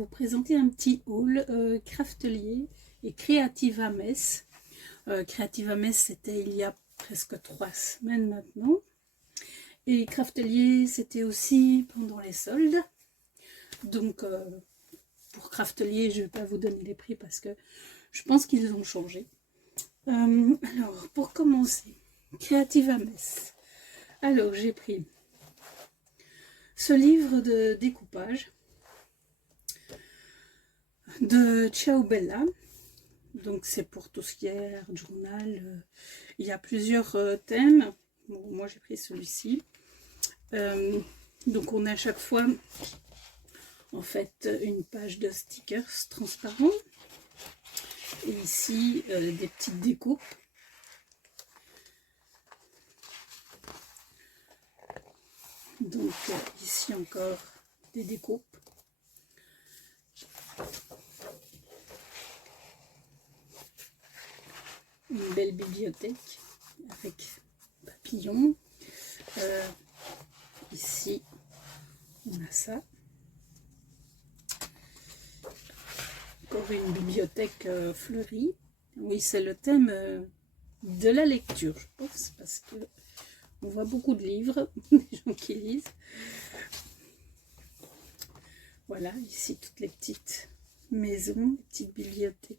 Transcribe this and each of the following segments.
vous présenter un petit haul Craftelier et Creative à Metz. Creative à Metz, c'était il y a presque 3 semaines maintenant. Et Craftelier, c'était aussi pendant les soldes. Donc, pour Craftelier, je ne vais pas vous donner les prix parce que je pense qu'ils ont changé. Alors, pour commencer, Creative à Metz. Alors, j'ai pris ce livre de découpage de Ciao Bella. Donc, c'est pour tout ce qui est art journal. Il y a plusieurs thèmes. Bon, moi, j'ai pris celui-ci. Donc, on a à chaque fois, en fait, une page de stickers transparents. Et ici, des petites découpes. Donc, ici encore des découpes. Une belle bibliothèque avec papillons. Ici, on a ça. Encore une bibliothèque fleurie. Oui, c'est le thème de la lecture, je pense, parce que on voit beaucoup de livres, des gens qui lisent. Voilà, ici toutes les petites maisons, les petites bibliothèques,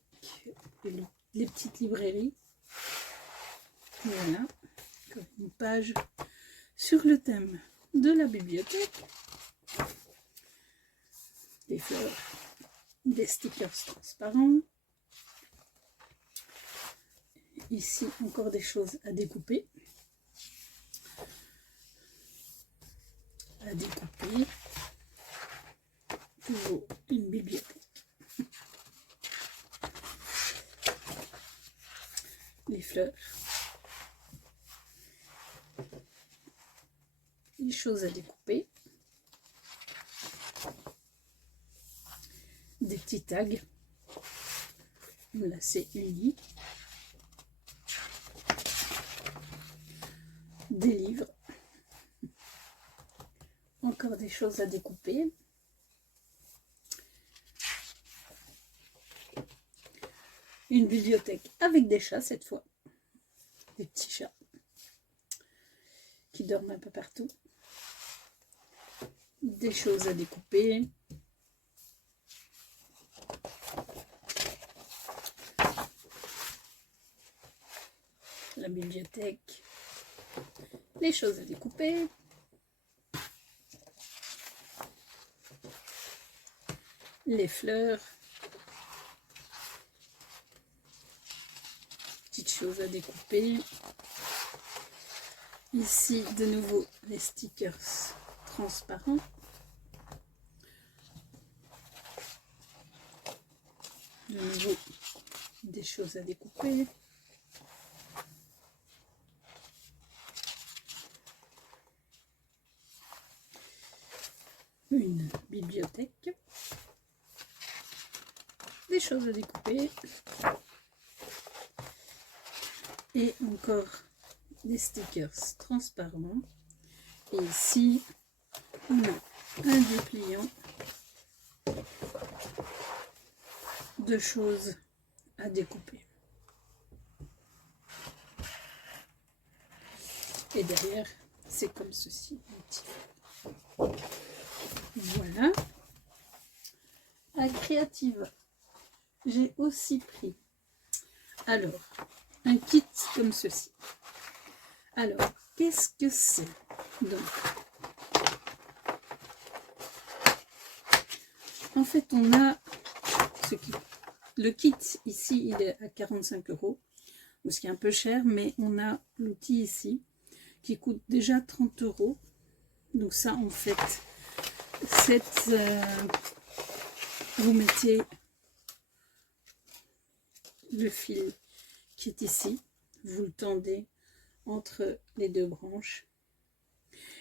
les petites librairies. Voilà, comme une page sur le thème de la bibliothèque. Des fleurs, des stickers transparents. Ici, encore des choses à découper. Toujours une bibliothèque. Les fleurs. Les choses à découper. Des petits tags. Là, c'est uni. Des livres. Encore des choses à découper. Une bibliothèque avec des chats cette fois. Des petits chats qui dorment un peu partout. Des choses à découper. La bibliothèque. Les choses à découper. Les fleurs. Petites choses à découper. Ici, de nouveau, les stickers transparents. De nouveau, des choses à découper. Une bibliothèque. Des choses à découper. Et encore des stickers transparents. Et ici, on a un dépliant de choses à découper. Et derrière, c'est comme ceci. Voilà. À Creative, j'ai aussi pris alors un kit comme ceci. Alors, qu'est-ce que c'est? Donc, en fait, on a ce kit. Le kit ici, il est à 45 €, ce qui est un peu cher, mais on a l'outil ici qui coûte déjà 30 €. Donc ça, en fait, vous mettez le fil qui est ici, vous le tendez entre les deux branches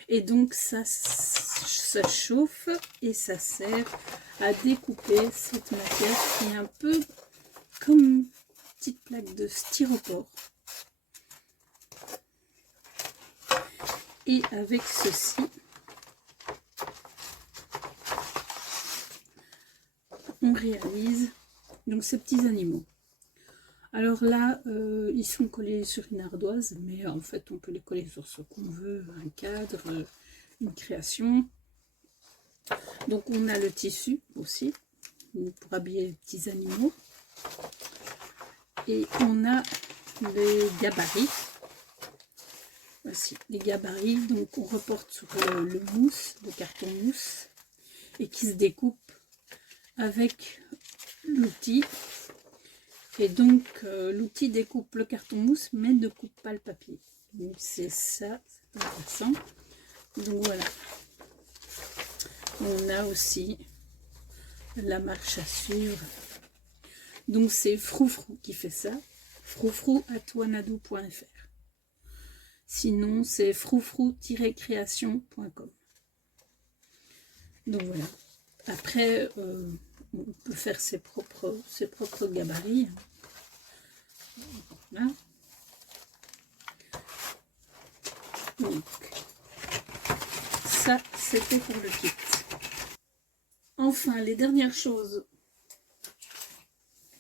et donc ça chauffe et ça sert à découper cette matière qui est un peu comme une petite plaque de styropor. Et avec ceci, on réalise donc ces petits animaux. Alors là, ils sont collés sur une ardoise, mais en fait, on peut les coller sur ce qu'on veut, un cadre, une création. Donc, on a le tissu aussi, pour habiller les petits animaux. Et on a les gabarits. Voici les gabarits, donc on reporte sur le mousse, le carton mousse, et qui se découpe avec l'outil. Et donc, l'outil découpe le carton mousse, mais ne coupe pas le papier. Donc, c'est ça, c'est intéressant. Donc, voilà. On a aussi la marche à suivre. Donc, c'est Froufrou qui fait ça. froufrou@wanadoo.fr. Sinon, c'est froufrou-création.com. Donc, voilà. Après, on peut faire ses propres gabarits. Voilà. Donc, ça, c'était pour le kit. Enfin, les dernières choses.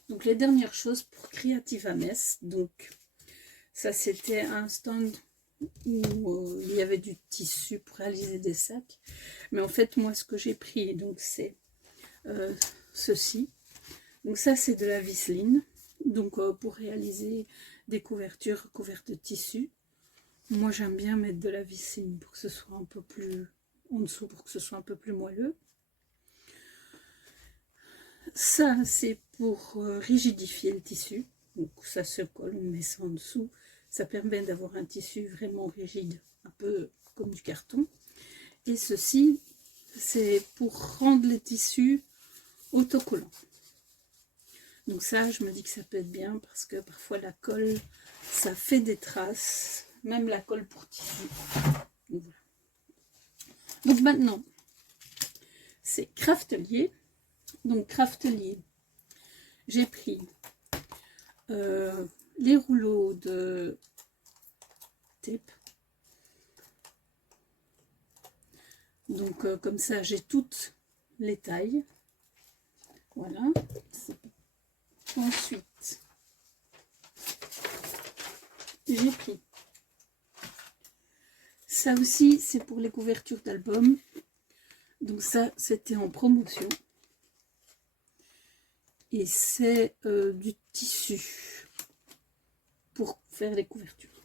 Donc, les dernières choses pour Creativa Mess. Donc, ça, c'était un stand où il y avait du tissu pour réaliser des sacs. Mais en fait, moi, ce que j'ai pris, donc, c'est ceci. Donc, ça, c'est de la visseline. Donc, pour réaliser des couvertures recouvertes de tissu. Moi, j'aime bien mettre de la visseline pour que ce soit un peu plus en dessous, pour que ce soit un peu plus moelleux. Ça, c'est pour rigidifier le tissu. Donc, ça se colle, on met ça en dessous. Ça permet d'avoir un tissu vraiment rigide, un peu comme du carton. Et ceci, c'est pour rendre les tissus autocollants. Donc ça, je me dis que ça peut être bien parce que parfois la colle, ça fait des traces. Même la colle pour tissu. Donc, voilà. Donc maintenant, c'est Craftelier. Donc Craftelier, j'ai pris les rouleaux de tape. Donc comme ça, j'ai toutes les tailles. Voilà. Ensuite, j'ai pris ça aussi, c'est pour les couvertures d'albums. Donc ça, c'était en promotion. Et c'est du tissu pour faire les couvertures.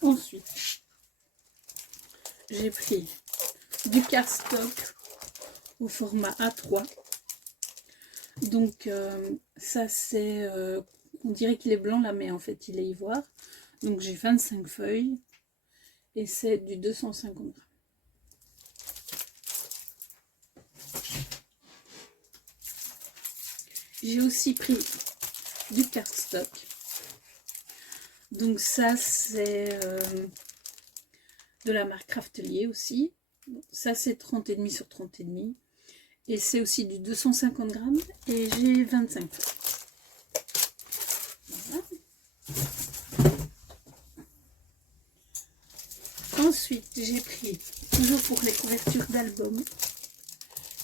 Ensuite, j'ai pris du cardstock au format A3. Donc ça c'est, on dirait qu'il est blanc là, mais en fait il est ivoire. Donc j'ai 25 feuilles et c'est du 250 grammes. J'ai aussi pris du cardstock. Donc ça c'est de la marque Craftelier aussi. Ça c'est 30,5 sur 30,5. Et c'est aussi du 250 grammes et j'ai 25 feuilles. Voilà. Ensuite, j'ai pris, toujours pour les couvertures d'albums,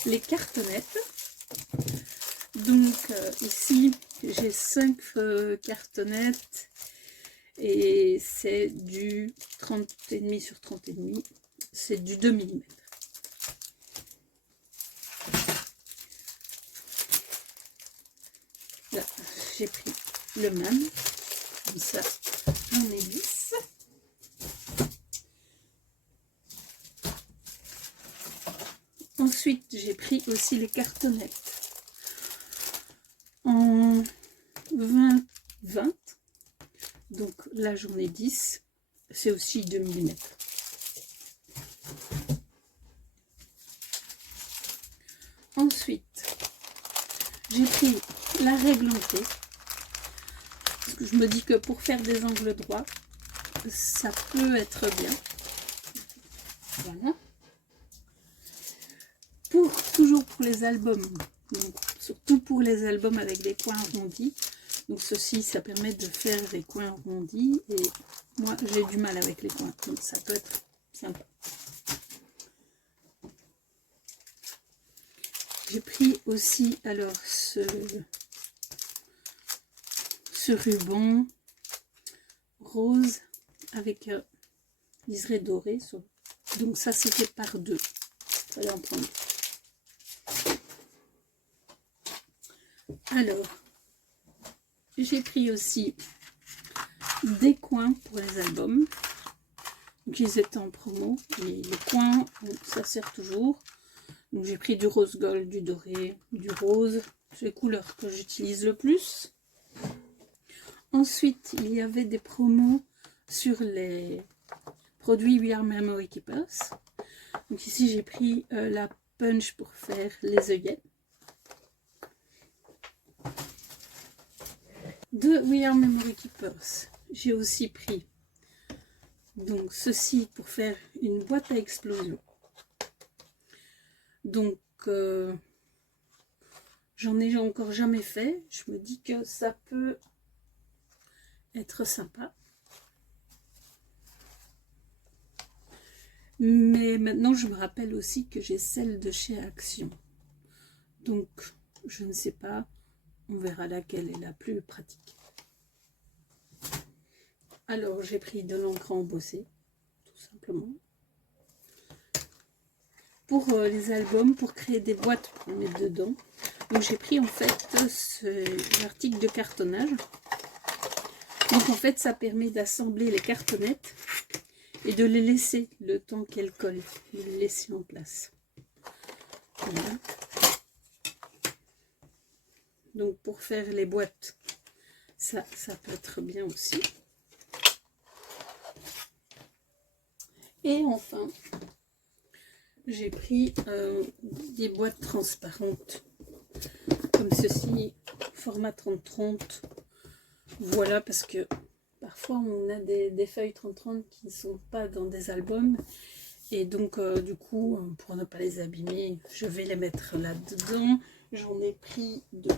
les cartonnettes. Donc ici, j'ai 5 cartonnettes et c'est du 30,5 sur 30,5. C'est du 2 mm. Là, j'ai pris le même. Comme ça, j'en ai 10. Ensuite, j'ai pris aussi les cartonnettes en 20. Donc là, j'en ai 10. C'est aussi 2 mm. Ensuite, j'ai pris la réglantée. Parce que je me dis que pour faire des angles droits, ça peut être bien. Voilà. Toujours pour les albums, donc surtout pour les albums avec des coins arrondis. Donc ceci, ça permet de faire des coins arrondis et moi j'ai du mal avec les coins, donc ça peut être sympa. J'ai pris aussi alors ce ruban rose avec liseré doré. Donc ça c'était par deux. Vous allez en prendre. Alors, j'ai pris aussi des coins pour les albums. Donc ils étaient en promo. Et les coins, ça sert toujours. Donc j'ai pris du rose gold, du doré, du rose. C'est les couleurs que j'utilise le plus. Ensuite, il y avait des promos sur les produits We Are Memory Keepers. Donc ici, j'ai pris la punch pour faire les œillets. De We Are Memory Keepers, j'ai aussi pris donc ceci pour faire une boîte à explosion. Donc, j'en ai encore jamais fait. Je me dis que ça peut être sympa. Mais maintenant, je me rappelle aussi que j'ai celle de chez Action. Donc, je ne sais pas. On verra laquelle est la plus pratique. Alors, j'ai pris de l'encre embossée, tout simplement. Pour les albums, pour créer des boîtes pour mettre dedans. Donc, j'ai pris en fait l'article de cartonnage. Donc, en fait, ça permet d'assembler les cartonnettes et de les laisser le temps qu'elles collent, de les laisser en place. Voilà. Donc pour faire les boîtes, ça peut être bien aussi. Et enfin, j'ai pris des boîtes transparentes comme ceci, format 30-30. Voilà, parce que parfois on a des feuilles 30-30 qui ne sont pas dans des albums. Et donc du coup, pour ne pas les abîmer, je vais les mettre là-dedans. J'en ai pris deux.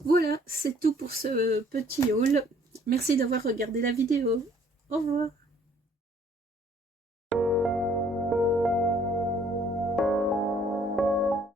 Voilà, c'est tout pour ce petit haul. Merci d'avoir regardé la vidéo. Au revoir.